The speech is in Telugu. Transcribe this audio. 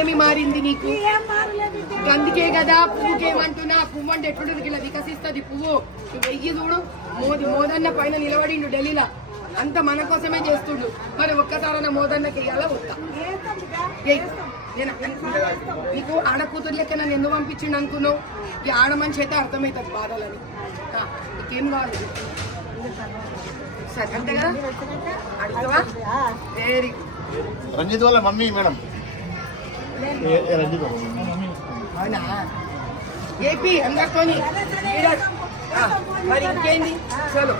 ఏమి మారింది నీకు? అందుకే కదా పువ్వుకేమంటున్నా, పువ్వు అంటే ఎట్లుంటుంది ఇలా వికసిస్తుంది పువ్వు. వెయ్యి చూడు, మోదన్న పైన నిలబడిండు ఢిల్లీలో, అంత మన కోసమే చేస్తుండు. మరి ఒక్కసారన్న మోదన్నకి వెయ్యాలా వద్దా? నీకు ఆడ కూతురు లెక్క నన్ను ఎందుకు పంపించిండు అనుకున్నావు? ఈ ఆడ మనిషి అయితే అర్థమవుతుంది బాధలని. నీకేం కావాలి? సరే అంతే కదా, అడుగుతావా? వెరీ రంజిత్ వాళ్ళ మమ్మీ మేడం. అవునా? ఏపీ అందరితోని మరి ఇంకేంది? చలో.